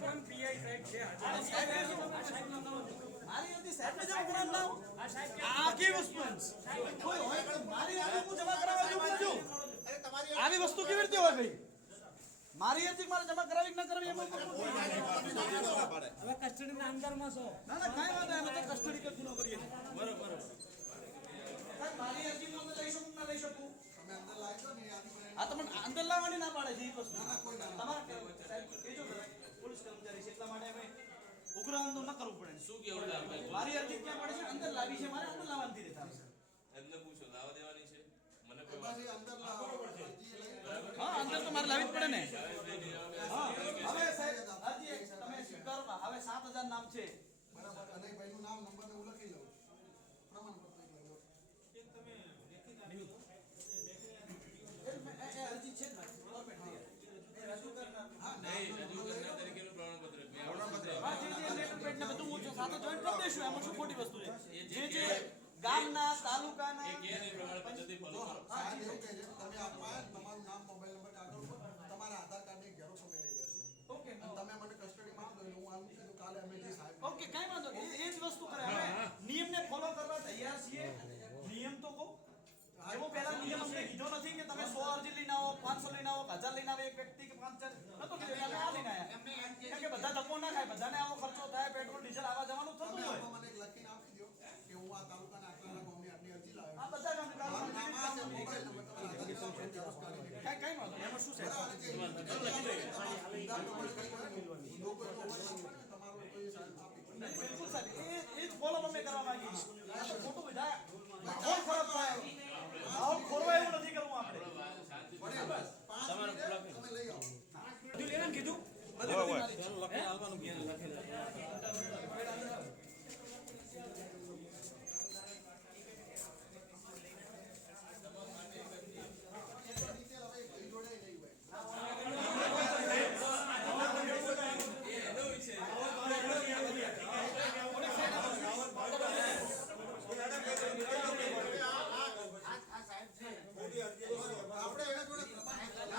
પણ પીઆઈ સાહેબ છે આ સાહેબ મારી હતી સાહેબને ગુણાન લાવો. આ કેવી વસ્તુ કોઈ હોય પણ મારી હાજરી હું જમા કરાવવા જેવું નથી. આવી વસ્તુ કેવી રીતે હોય ભાઈ મારી અરજી મારે જમા કરાવી કે ન કરાવી એમાં હવે કસ્ટડીના અંદરમાં છો ના ના કાઈ વાંધો અમે તો કસ્ટડી કે ગુનો કરીએ. બરોબર સાહેબ, મારી અરજી હું લઈ શકું કે ના લઈ શકું તમે અંદર લાવવાની ના પાડે છે એ વસ્તુ તમારા સાહેબ કહેજો જરા. પોલીસ કર્મચારી છે એટલા માટે અમે ઉગ્ર ન કરવું પડે. શું કેવું લાગે મારી અરજી ક્યાં પડે છે? અંદર લાવી છે મારે અંદર લાવવાની રહેતા એમને પૂછો લાવવા દેવાની છે? મને કોઈ વાંધો હા અંદર તો મારે લાવી જ પડે ને. હા હવે સાહેબ તમે સ્વીકારો હવે સાત હજાર નામ છે બરાબર અને ભાઈનું નામ નંબર ને હું લખી લઉં પ્રમાણપત્ર એક લઉં. એ મે- એ- એ અરજી છે જ મારી. ગવર્મેન્ટ તૈયાર. એ રજૂ કરનાર. નહીં રજૂ કરનાર તરીકેનું પ્રમાણપત્ર પ્રમાણપત્ર હા, જે જે લેટર પેડ ને બધું હું સાથે જોઈન્ટ કરી દઈશું એમાં શું ખોટી વસ્તુ છે? જે જે ગામના તાલુકાના પદ્ધતિ ફોલો કરો. સાહેબ એવું કહે છે તમે આપવા તમારું નામ મોબાઈલ નંબર કાગળ ઉપર તમારા આધાર કાર્ડની ઝેરોક્ષ અમે લઈ લેશું ઓકે. તમે મને કસ્ટડીમાં આપો એટલે હું આવું કાલે અમે જે સાહેબ ઓકે કઈ વાંધો નહીં. એ એ જ વસ્તુ કરે હવે નિયમને ફોલો કરવા તૈયાર છીએ નિયમ તો કહો એવો પહેલા નિયમ અમને કીધો નથી કે તમે 100 અરજી લઈને આવો 500 લઈને આવો 1000 લઈને આવો એક વ્યક્તિ કે 5000 નતો કીધું અમે આ લઈને આયા કેમ કે બધા ધક્કો ના ખાય બધાને આવો ખર્ચો થાય પેટ્રોલ ડીઝલ આવા જવાનું થતું તમે હોય આમાં મને એક લખીને આપી દો કે હું આ તાલુકાના આટલાના ગામની આટલી અરજી લાવ્યો આ બધા કામ મારું નામ આ છે કઈ મોબાઈલ નંબર તમારા આધાર કાર્ડ ઉપર ઝેરોક્ષ કાઢી લેજો. કઈ વાંધો નહીં. એમાં શું છે બરાબર, અને જે તમારા ઉધાર નંબર કઈ હોય, જો કોઈ મોબાઈલ નંબર હોય, તમારો કોઈ સાહેબ આપી દો. નહીં, બિલકુલ સાહેબ એ એ જ ફોલો અમે કરવા માંગીએ છીએ આ તો ખોટું બધા માહોલ ખરાબ થાય માહોલ ખોરવા એવું નથી કરવું આપણે વડે, પાંચ મિનિટે તમે લઈ આવો કીધું ડિટેલ હવે ભાઈ જોડે નહીં હોય આપણે એના જોડે પ્રમાણપત્ર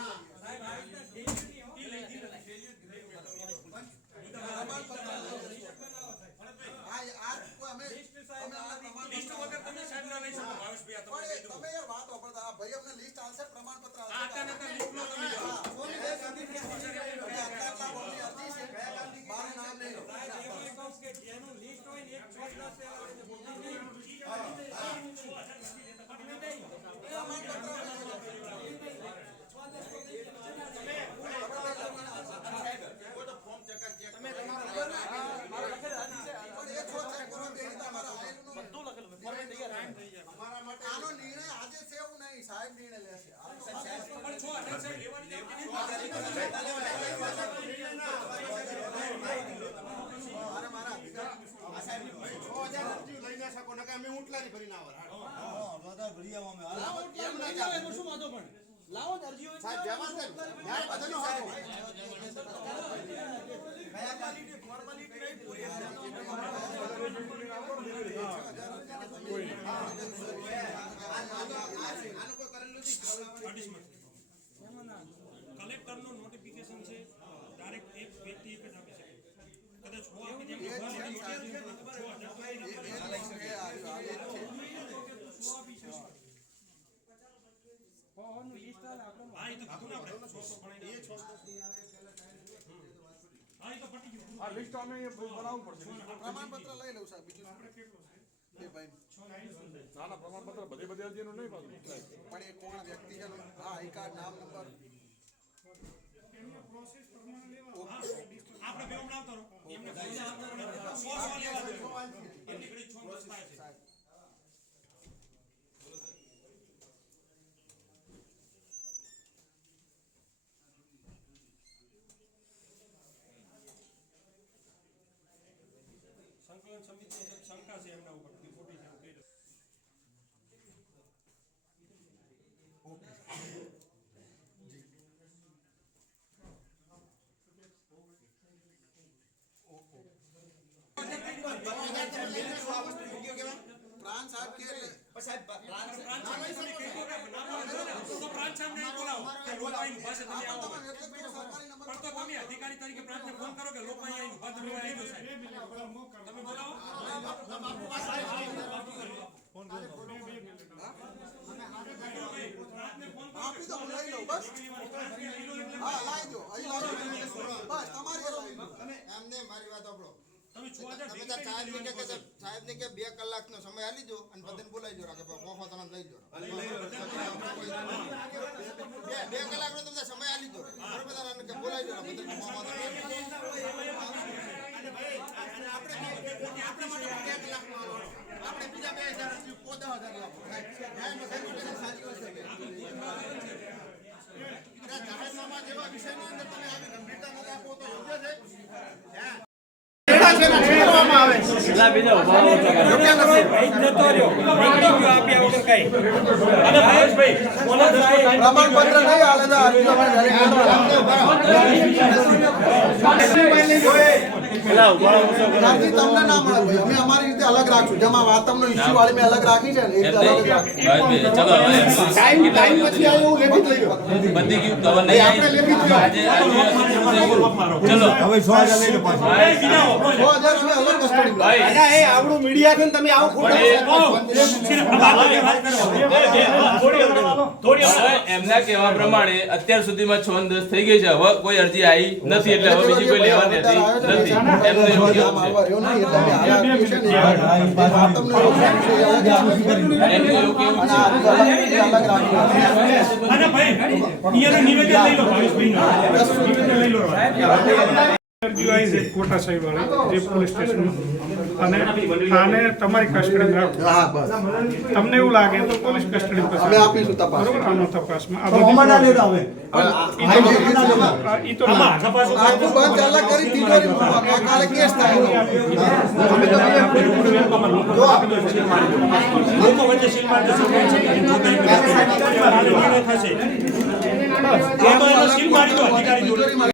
આ આ કોઈ અમે અમે આ પ્રમાણપત્ર પણ એ તમે યાર વાત વાપરતા આ ભાઈ અમને લિસ્ટ આલશે પ્રમાણપત્ર આલશે હા. અને આટલા બોલની અરજી છે મારું નામ નહીં લો. જેનું લિસ્ટ હોય ને એક છોડ દસ મારે લખેલું અરજી છે પણ એ છોડ check કરવા દે, તમારા આયેલું નું બધું લખેલું છે ફોર્મેટ તૈયાર છે. આનો નિર્ણય આજે છે એવું નહીં સાહેબ નિર્ણય લેશે આ તો મારે મારા અધિકાર લાવો એટલે અરજી હોય એમાં શું વાંધો પણ લાવો ને અરજી ફોર્માલિટી ફોર્માલિટી પૂરી કલેક્ટરનું નોટિફિકેશન છે ડાયરેક્ટ એક વ્યક્તિ એક જ આપી શકે કદાચ હો આપી દે એ જ છે, સાહેબ. એ- એ જ છે, આ રહ્યું, આ એ જ છે. પહોળનું લિસ્ટ આવે આપણું હા એ તો કીધું ને આપણે છ સો ગણાઈને. હા એ આ લિસ્ટ અમે બનાવવું પડશે. પ્રમાણપત્ર લઈ લઉં સાહેબ બીજું આપણે કેટલું ભાઈ. ના ના પ્રમાણપત્ર બધી બધી અરજીનું નહીં પાછું પણ એ કોણ વ્યક્તિ છે? હા આઈ કાર્ડ નામ નંબર. આપણે બે નામ કરો. એમને પૈસા આપવા પડે. સો સો લેવા દો. એમની ઘડી છ દસ થાય છે. સાહેબ સંકલન સમિતિની જે શંકા છે એમના ઉપર બધી ખોટી છે એવું કહી દો. પ્રાણ સાહેબ કે એટલે પણ સાહેબ બ્રાન્ચ પ્રાંત તમે કહી કે ના બોલાવો ને, તો પ્રાંત સામે બોલાવો. કે લોકો અહીં ઊભા છે તમે આવો. પણ તો તમે અધિકારી તરીકે પ્રાંતને ફોન કરો કે લોકો અહીં ઊભા તમે આવી જાઓ. સાહેબ તમે બોલાવો આપી દો લઈ લઉં બસ. હા લાવી દો. અહીં લાવી. દો બસ તમારી લાવી દો એમને મારી વાત સાંભળો. કે સમય આલી દો અને બધાને બોલાવી દો રાખે તમે લઈ બે કલાકનો તમને સમય આલી દો. બરોબર કે બોલાવી દો આપણે બીજા બે હજાર પોતા હજાર લાવો જાહેરનામા જેવા વિષયની અંદર તમે આવી ગંભીરતા નથી આપો તો યોગ્ય છે પ્રમાણપત્ર નહીં હાલે તો અરજી તમારે ત્યારથી તમને ના મળે અમે અમારી રીતે અલગ રાખશું. જેમાં વાત વાતમનો ઇશ્યુ વાળી મેં અલગ રાખી છે ને એ રીતે અલગ રાખશું. ટાઈમ ટાઈમ પછી આવ્યો હું લેખિત લઈ લો પતી ગયું કવર નહીં. આપણે આજે આજે ચલો હવે 6000 લઈ લો પાછો. સો હજાર અમે અલગ કસ્ટડી ભાઈ. એ આવડું મીડિયા છે ને તમે આવું થોડી એમના કહેવા પ્રમાણે અત્યાર સુધીમાં છ ને દસ થઈ ગઈ છે. હવે કોઈ અરજી આવી નથી એટલે હવે બીજી કોઈ લેવાની નથી. એમને અને તમારી કસ્ટડી રાખો તમને એવું લાગે તો પોલીસ કસ્ટડી અમે આપીશું તપાસમાં લોકો વચ્ચે સીલ મારી દેશે. નિર્ણય થશે. સીલ મારી દો અધિકારી જોડે.